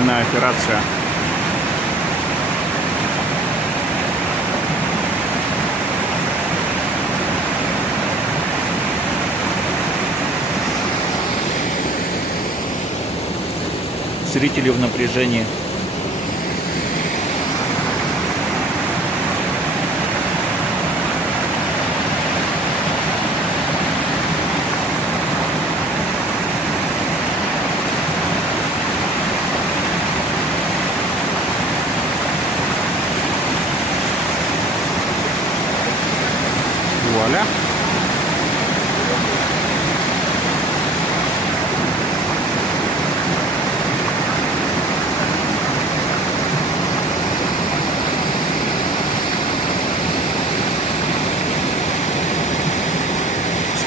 спасательная операция. Зрители в напряжении. Вуаля.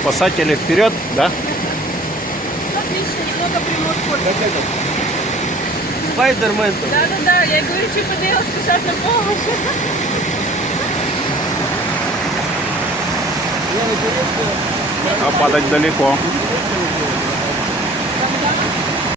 Спасатели вперед, да? Отлично, немного прямой вход. Спайдермен. Да, я говорю, что подъехал спешат на помощь. А падать далеко. Да.